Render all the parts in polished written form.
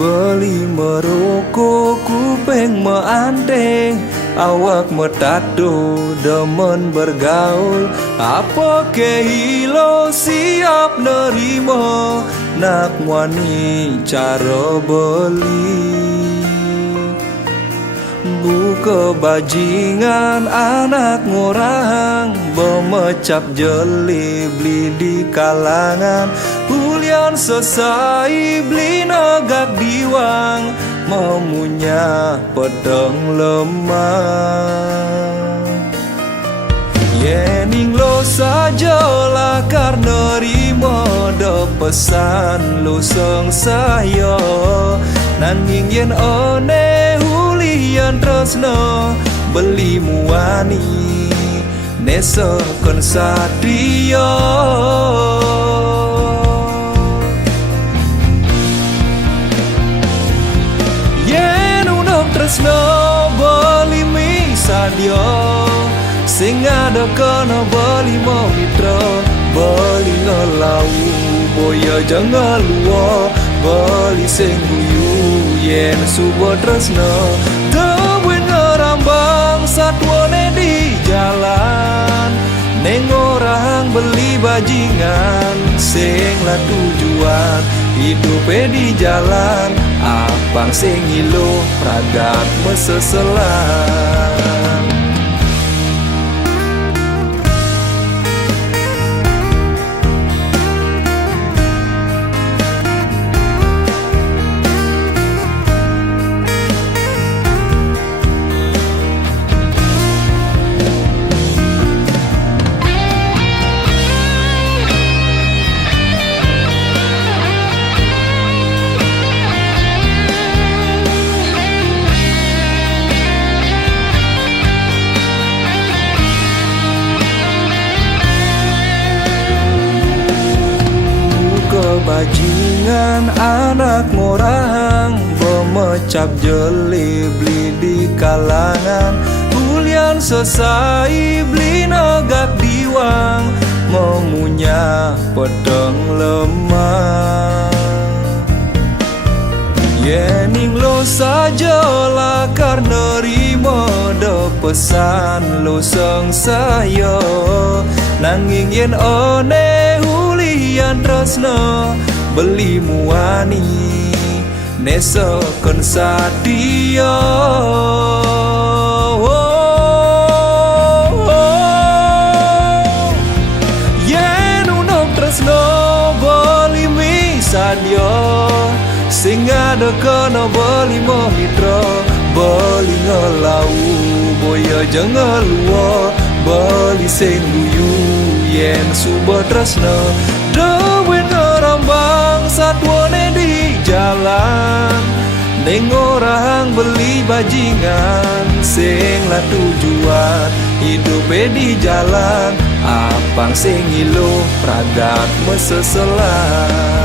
Beli merokok kupeng meandeng, awak metado demen bergaul. Apa kehilo siap nerimo, nak wani cara beli. Buka bajingan anak ngorang, bermecap jeli beli di kalangan. Hulian selesai beli nagak diwang, memunya pedang lemah. Yening lo sajalah karena rimo do pesan lo seng saya. Nanging yen one hulian tresno beli muani nesa kon sadio. Yen unok tresno beli mi sadio, sing ada kena beli mau mitra, beli ngelau boya jangan luo, beli sing guyu yen subo tresno. Dewen ngerambang satwane di jalan, neng orang beli bajingan, sing lah tujuan hidupe di jalan. Apang sing ilo pragat meseselan. Bajingan anak ngorang, bermecap jeli beli di kalangan. Hulian selesai beli nagak diwang, memunya pedang lemah. Yening lo sajalah karena rimo do pesan lo seng saya. Nanging yen one hulian tresno beli muani nesa kon sadio. Yen unok tresno beli mi sadio, sing ada kena beli mau mitra, beli ngelau boya jangan luo, beli sing guyu yen subo tresno. Dewen ngerambang satwane di jalan, neng orang beli bajingan, sing lah tujuan hidupe di jalan. Apang sing ilo pragat meseselan.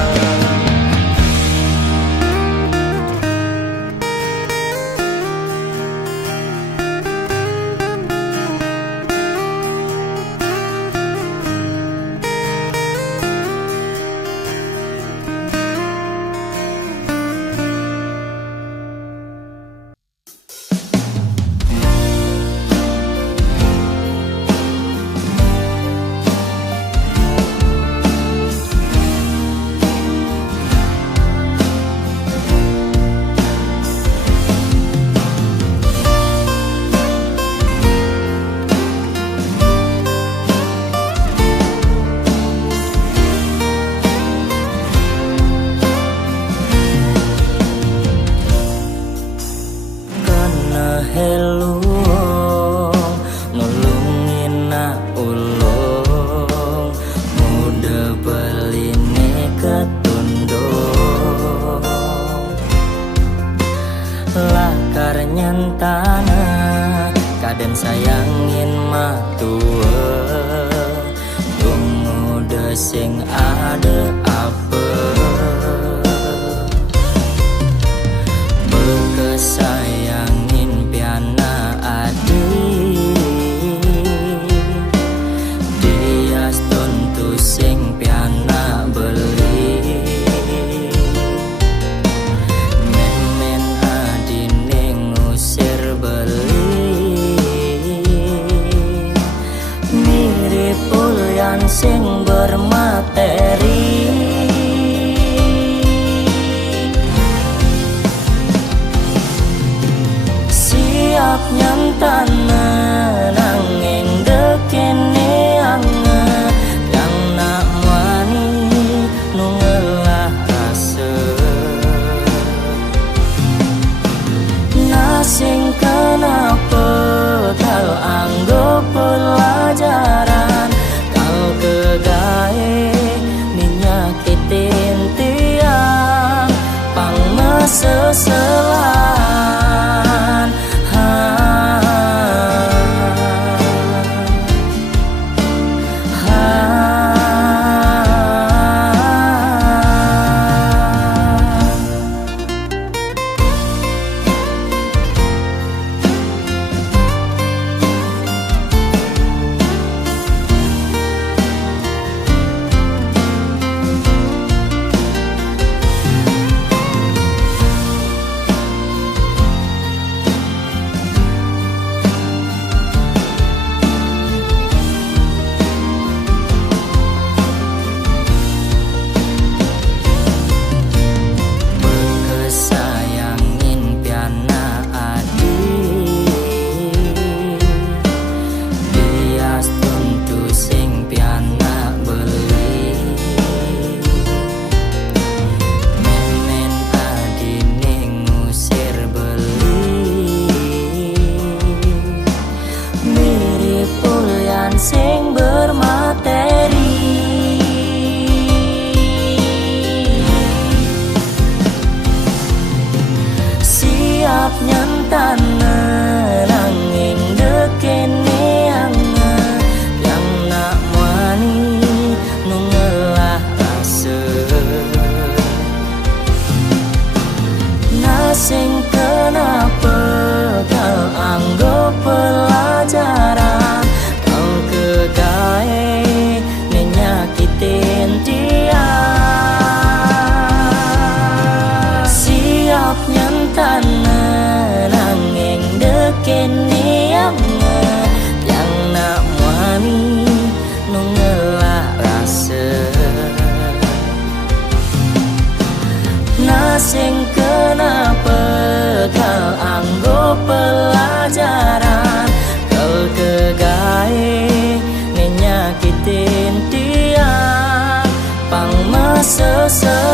Hello, nulungin na ulung, muda beline ketundung. Lakar nyantana, kaden sayangin matua, tunggu desing ada apa. Bekesayangin piana adi, dia stuntu sing piana beli. nyentana nanging dekene anget yang nak wani nungelah rasa nasing kenapa kau anggap pelajaran kau kegae ninyakitin tiang pang meseselan sing bermateri siap nyentana nanging dekene anget yang nak wani nungelah rasa nasing kenapa kau anggap pelajaran kegae nenyakitin dia siap nyentana nanging dekene anget yang nak wani nungelah rasa nasing kenapa kau anggap pelajaran kau kegae nyakitin dia pang meseselan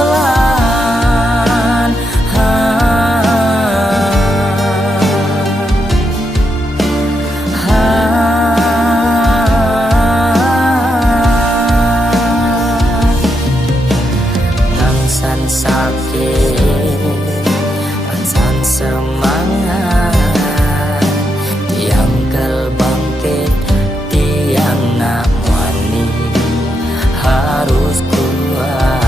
ngangsan sakit ngangsan semangat yang bangkit tiang nak wani harus kuat.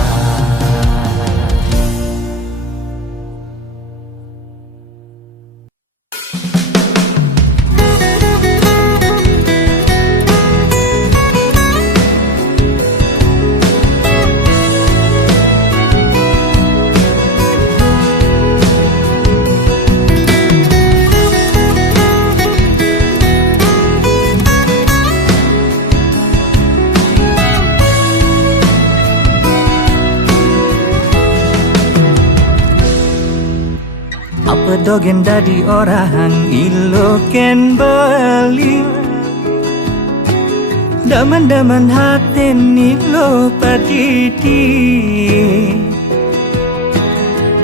Apa dogen dadi orang ilo ken beli daman-daman hati nilo padidi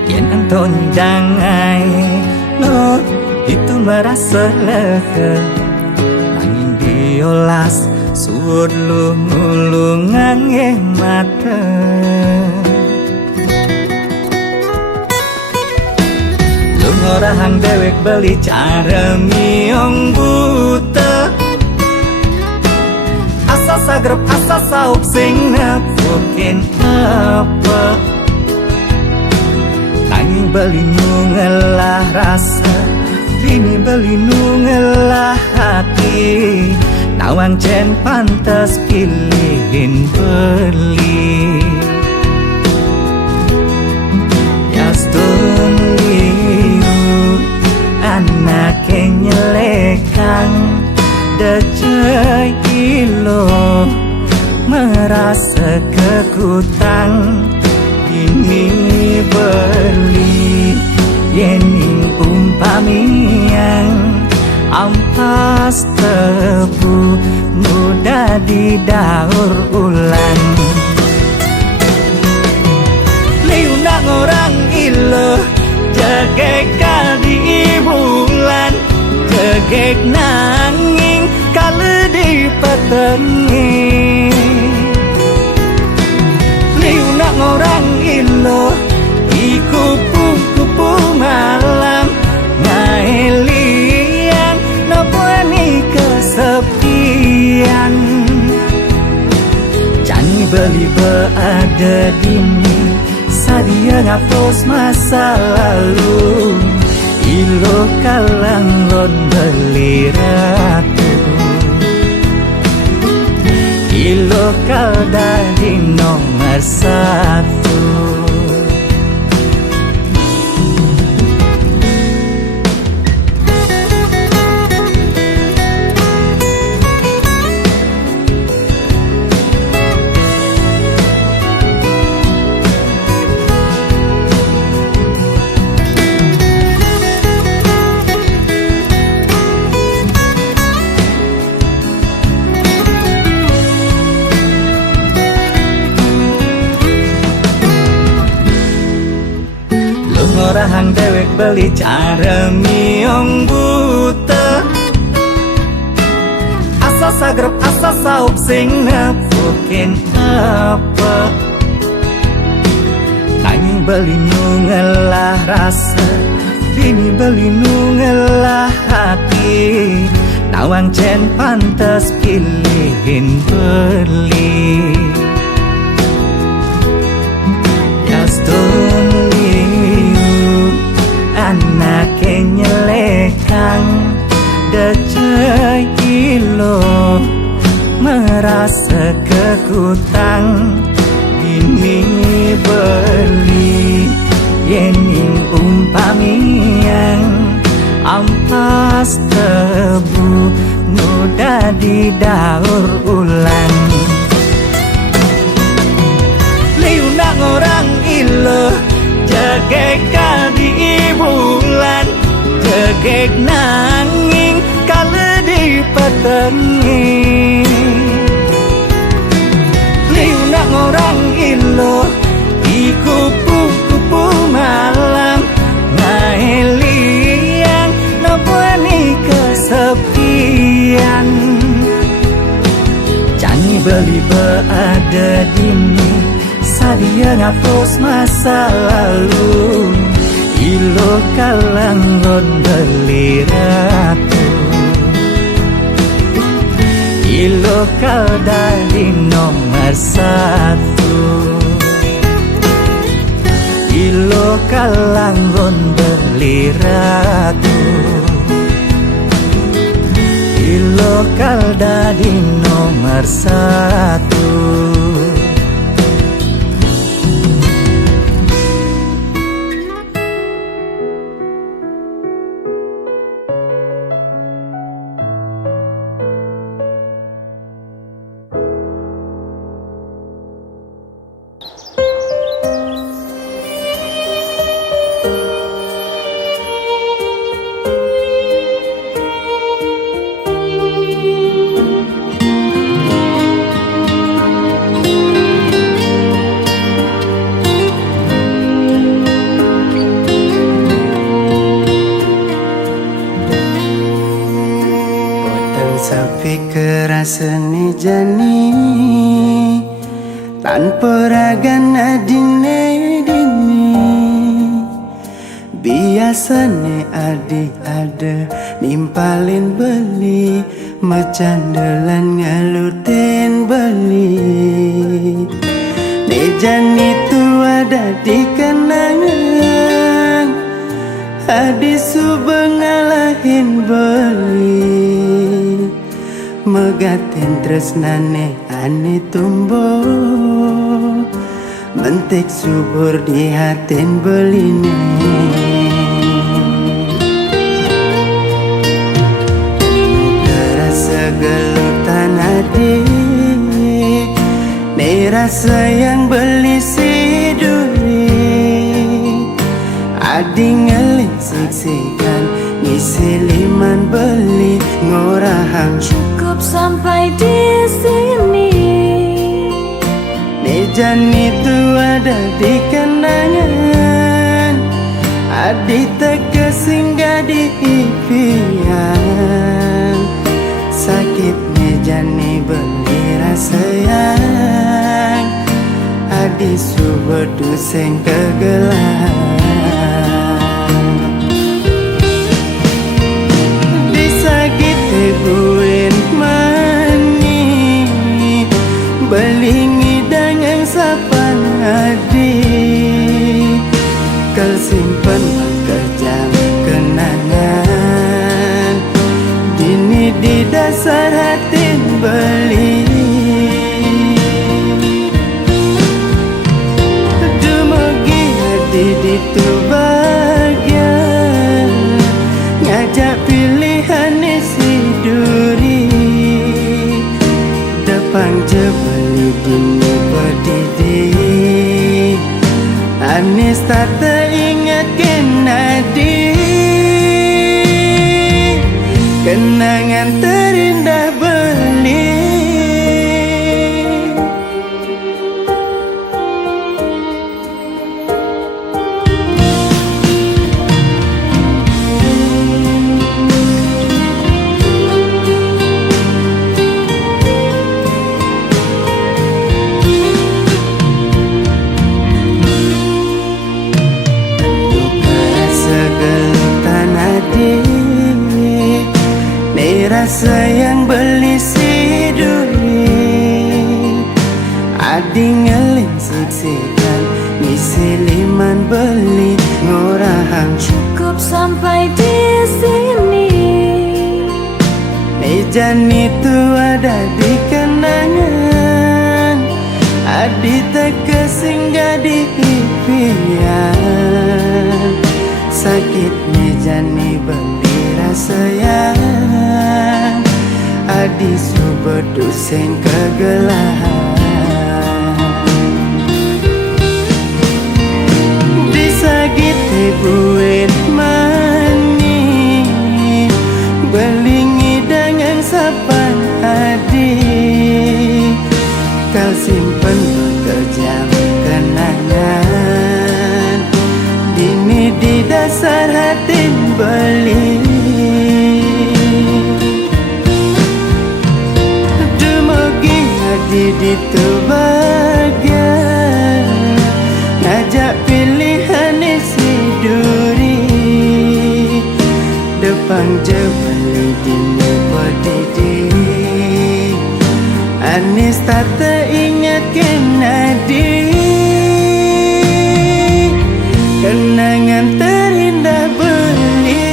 yen anton jangai lo itu merasa lega nanging diolas suud lu ngulungan mata orang dewek beli cara miong buta asa sagrep asa saup sing napukin apa nanging beli nungelah rasa bini beli nungelah hati nawang cen pantas pilihin beli Yastun anak yang nyelekang decai ilo merasa kekutang ini beli yening umpamian tebu muda di daur ulang. Liunak orang ilo jegek di bulan, jegek nanging kala di petengi. Liunak orang ilo kupu-kupu malam ngaelian nabuani kesepian. Jani beli berada dini sadia ngapus masa lalu. Ilo kalangon beli ratu, ilo kalda di nomor satu. Orang dewek beli cara miong buta, asa sagrep asa saup sing nepukin apa. Nanging beli nungelah rasa, dini beli nungelah hati. Nawang cen pantas pilihin beli. Just don't anak nyelekang decai ilo merasa kekutang ini beli yening umpamian ampas tebu muda di daur ulang. Liunak orang ilo jegek di bulan, jegek nanging kala di petengi. Liunak orang ilo kupu-kupu malam ngaelian nabuani kesepian. Jani beli berada dini sadia ngapus masa lalu. Ilo kalangon beli ratu, ilo kalda di nomor satu. Ilo kalangon beli ratu, ilo kalda di nomor satu. Seni jani tanpa ragana dini biasane adi ada nimpalin beli macandelan ngalutin beli. Ne jani tu ada di kenangan adi subengalahin beli megatin tresnane ane tumbuh mentik subur di hatin beline. Rasa gelutan hati ne rasa yang beli si duri adi ngelik siksikan ngisi liman beli ngorahang cukup Cukup sampai di sini. Nejan itu ada di kenangan, adi teka singgah di impian. Sakit nejan ni beli rasa yang adi subedu seng kegelan. Buin mani belingi dengan sapan adi, kal simpan kejam kenangan dini di dasar hati beli. Dumugi hati di tu bahagia, ngajak pilihan isi duri depan jebeli dini berdiri. Anis tak teringat kenadi, kenangan terindah beli. Rasa yang berisi duri, adi ngeling siksikan ngisi liman beli ngorahang. Cukup sampai di sini. Nejan itu ada di kenangan, adi teka singgah di impian. Sakit nejan ni beli rasa yang adi subedu seng kegelahan. Disagiti buin mani belingi dengan sapan adi, kau simpen kejam kenangan dini di dasar hati beli. Dumugi hadi di tu bahagia, ngajak pilihan isi duri depan jebeli dini berdiri. Anis tak teringat kenadi, kenangan terindah beli.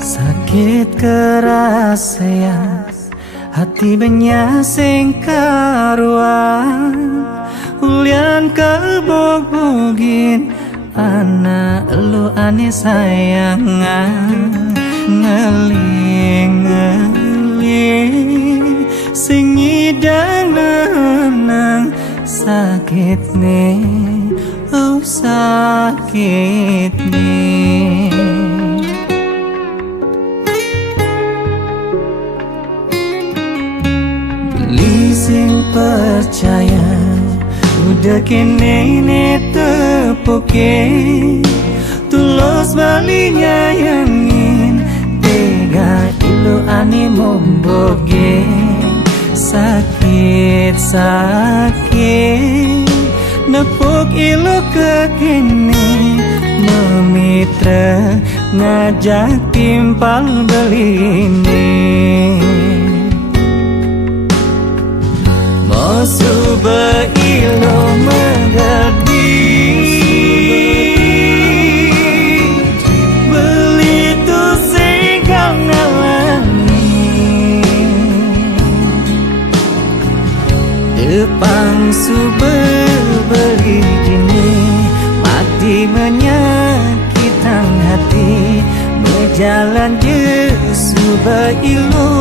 Sakit keras sayang, hati banyak sing karuan. Ulian kebog-bogin, anak elu ane sayangan. Ngeling-ngeling, sing ngidang nenang. Sakit nih, oh sakit nih. Sing percaya udah kene tepuke, tulus balinya yangin tega ilu ani memboge. Sakit ilu kekini memitra ngajak timpal belini Mosuba ilu mengerti beli tu singkang ngalangi Depang suba beli jini mati menyakitkan hati berjalan je suba ilu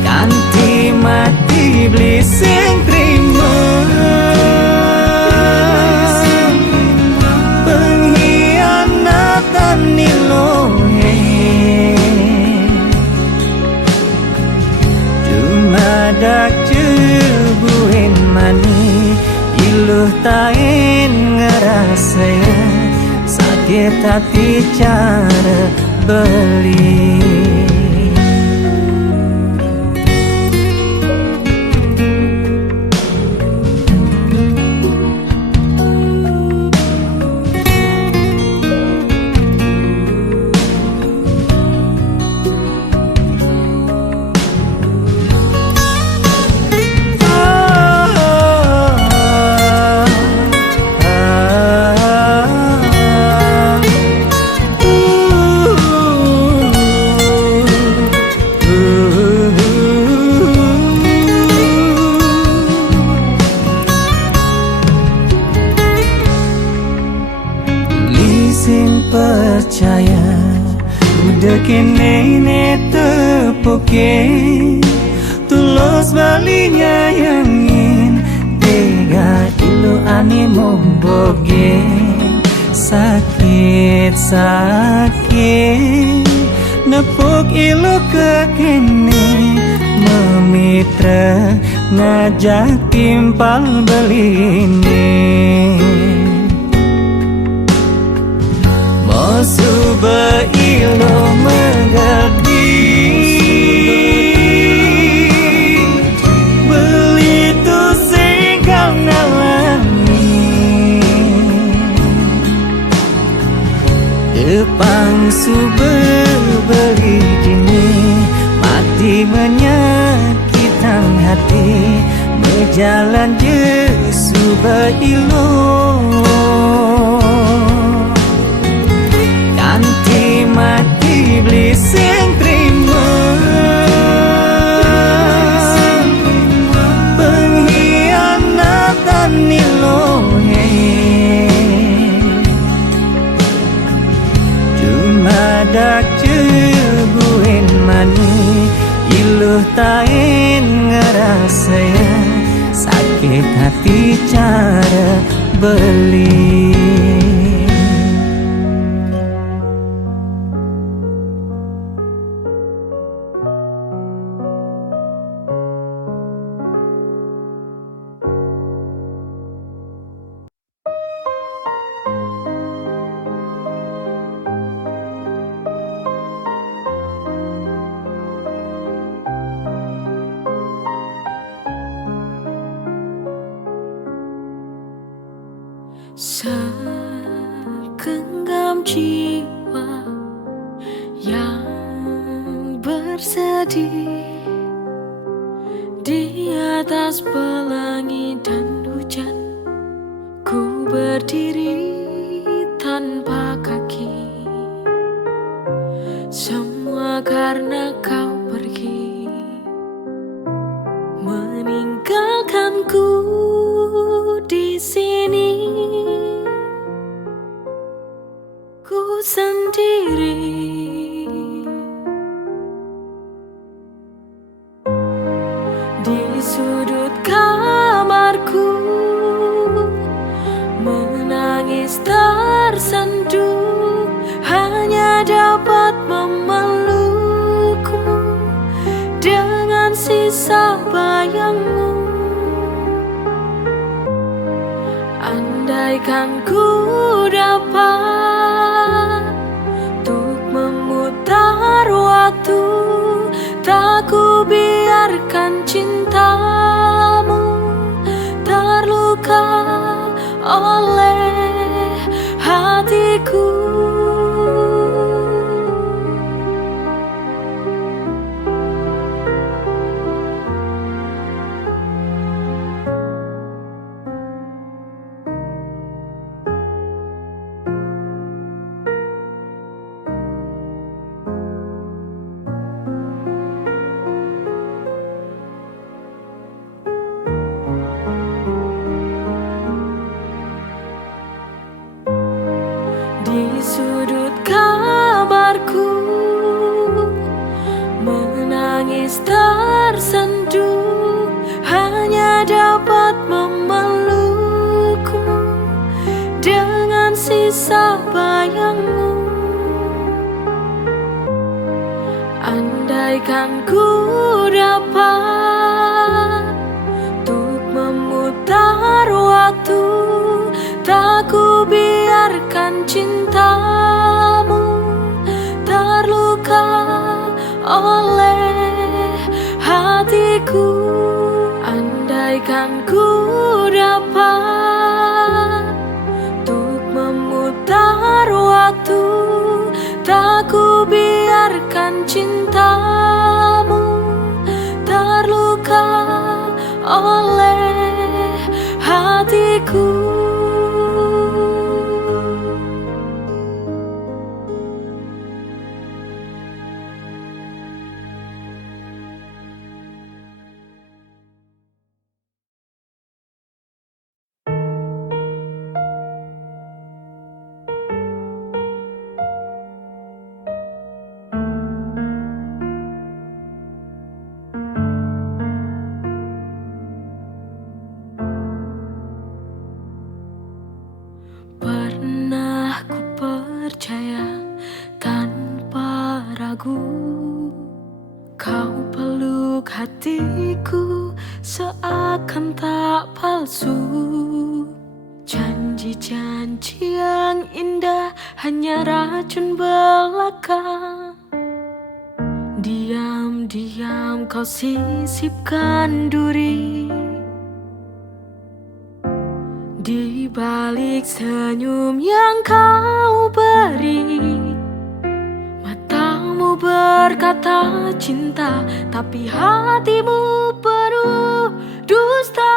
kanti mati beli sing terima pengkhianatan nilohe dumadak cebuin mani iluh tain ngerasa sakit hati cara beli percaya udah kene ne tepuke tulus balinya yang ingin tega ilu animo boge sakit nepuk ilu kekene memitra ngajak timpal belini Mosuba ilu mengerti beli tu singkang ngalangi Depang suba beli jini mati menyakitkan hati berjalan je suba ilu kanti mati beli sing terima pengkhianatan nilohe dumadak cebuin mani iluh tain ngerasa sakit hati cara beli Segenggam jiwa yang bersedih di atas pelangi dan hujan, ku berdiri tanpa kaki. Semua karena kau pergi, meninggalkanku di sini. Ku sendiri di sudut kamarku, menangis tersenduh, hanya dapat memelukmu dengan sisa bayangmu. Andaikan ku dapat untuk memutuskan di sudut kamarku, menangis tersenduh, hanya dapat memelukmu dengan sisa bayangmu. Andaikan ku dapat untuk memutar waktu, tak ku biarkan cintamu terluka oleh hatiku. Andaikan ku dapat untuk memutar waktu, tak ku biarkan cintamu terluka oleh hatiku. Pernah ku percaya tanpa ragu, kau peluk hatiku seakan tak palsu. Janji-janji yang indah hanya racun belaka. Diam-diam kau sisipkan duri di balik senyum yang kau beri. Matamu berkata cinta, tapi hatimu penuh dusta.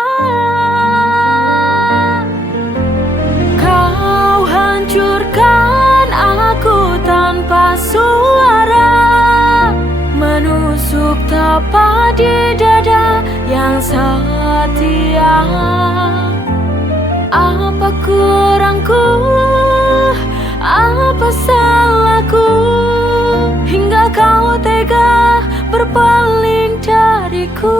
Kau hancurkan aku tanpa suara, menusuk tepat di dada yang setia. Apa kurangku, apa salahku, hingga kau tega berpaling dariku.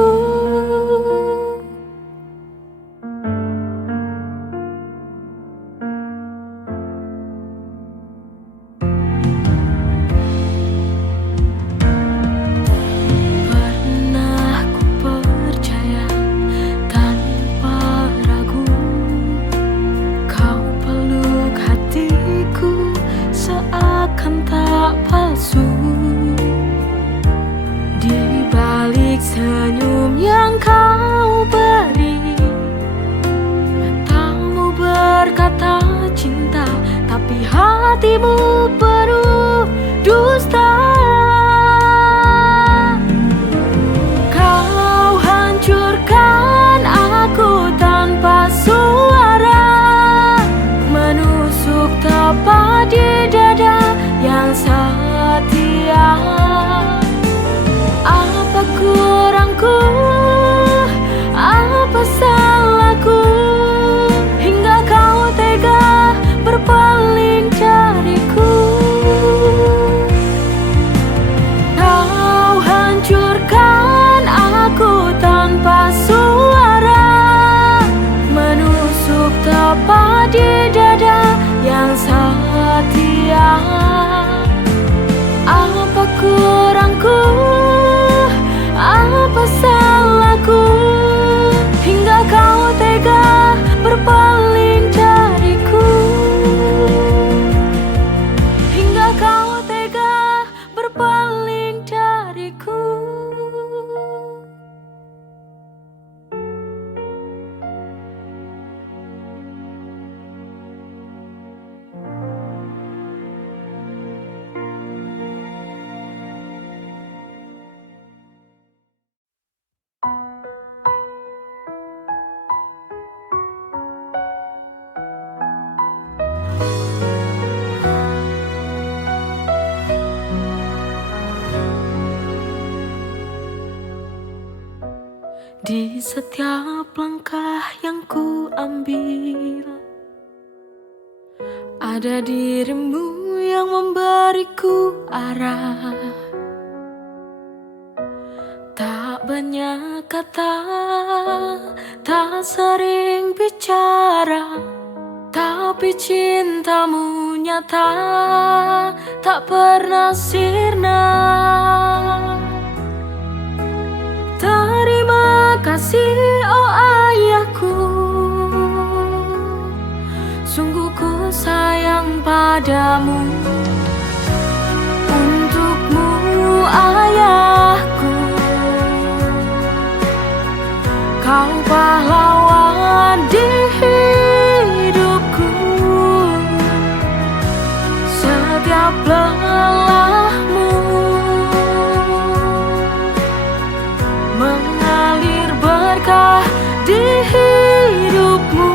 Senyum yang kau beri, matamu berkata cinta, tapi hatimu penuh dusta. Kau hancurkan aku tanpa suara, menusuk tepat di dada yang setia. Apa kurangku, apa salahku, hingga kau tega berpaling dariku. Kau hancurkan aku tanpa suara, menusuk tepat di dada yang setia. Apa kurangku, apa salahku, hingga kau tega berpaling dariku. Hingga kau tega berpaling dariku. Di setiap langkah yang ku ambil, Ada dirimu yang memberiku arah. Tak banyak kata, tak sering bicara, tapi cintamu nyata, tak pernah sirna. Terima kasih oh ayahku, sungguh ku sayang padamu. Untukmu ayahku, kau pahlawan di hidupku. Setiap lelahmu mengalir berkah di hidupmu.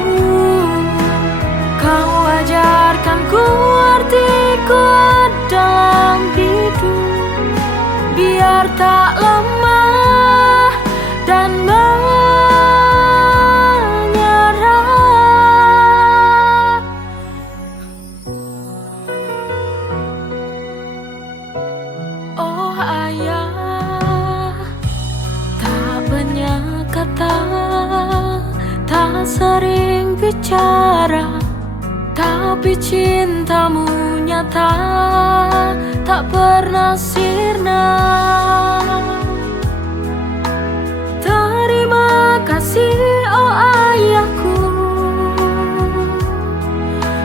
Kau ajarkan ku arti kuat dalam hidup, biar tak lemah dan menyerah. Oh ayah, tak banyak kata, tak sering bicara, tapi cintamu nyata, tak pernah sirna. Terima kasih oh ayahku,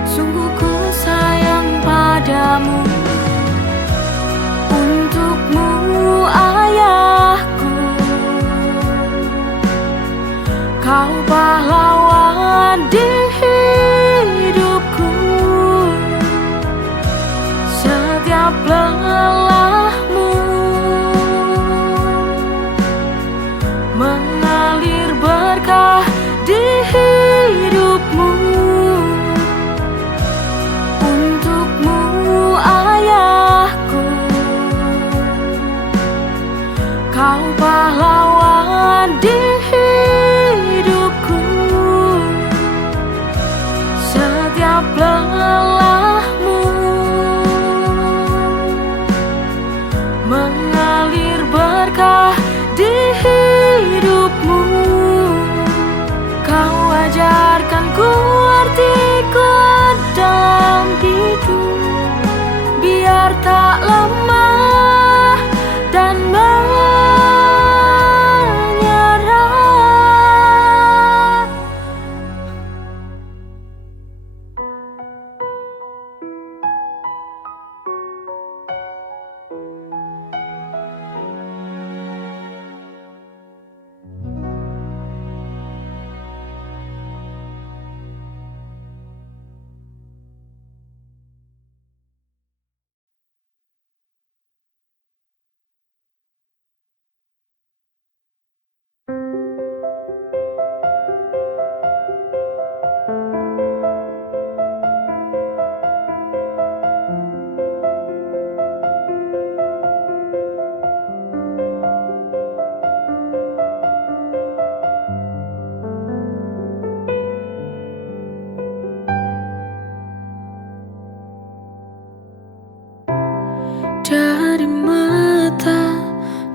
sungguh ku sayang padamu. Untukmu ayahku, kau pahlawan di hidupku. Setiap lelahmu mengalir berkah di hidupmu. Untukmu ayahku, kau pahlawan di hidupku. Setiap lelahmu mengalir berkah di hidupmu. Kau ajarkan ku arti kuat dalam hidup, biar tak lemah dan menyerah. Dari mata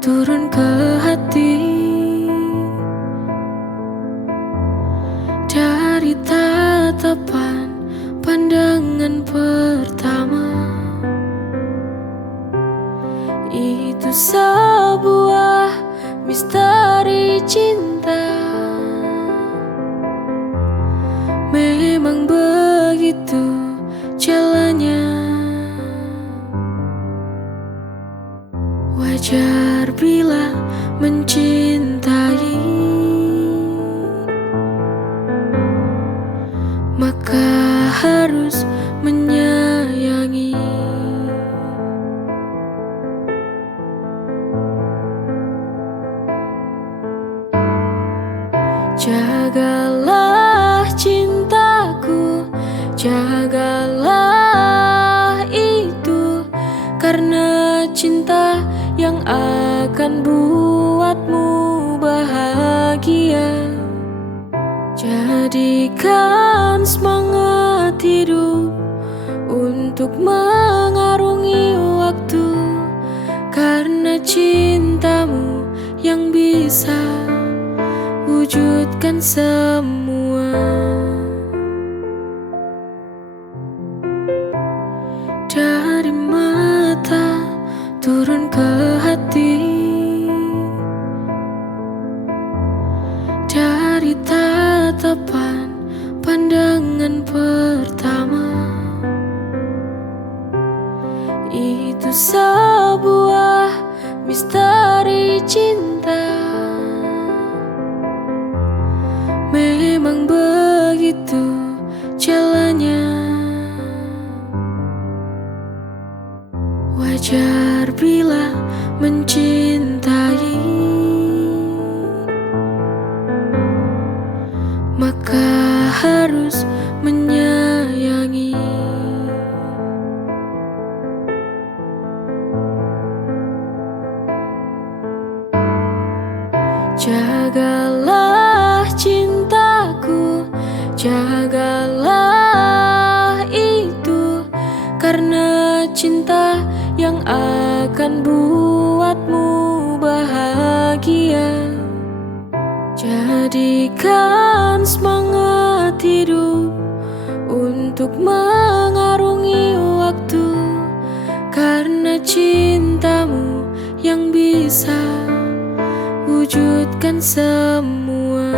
turun ke hati, dari tatapan pandangan pertama. Itu sebuah misteri cinta, memang begitu jalannya. Wajar bila mencintai, maka harus menyayangi. Jagalah cintaku, jagalah itu, karena cinta yang akan buatmu bahagia. Jadikan semangat hidup untuk mengarungi waktu, karena cintamu yang bisa wujudkan semua. Dari mata turun ke hati, dari tatapan pandangan pertama. Itu sebuah misteri cinta. Memang begitu jalannya. Wajar bila mencintai, maka harus menyayangi. Jagalah cintaku, jagalah itu, karena cinta yang akan buatmu bahagia. Jadikan semangat hidup untuk mengarungi waktu, karena cintamu yang bisa wujudkan semua.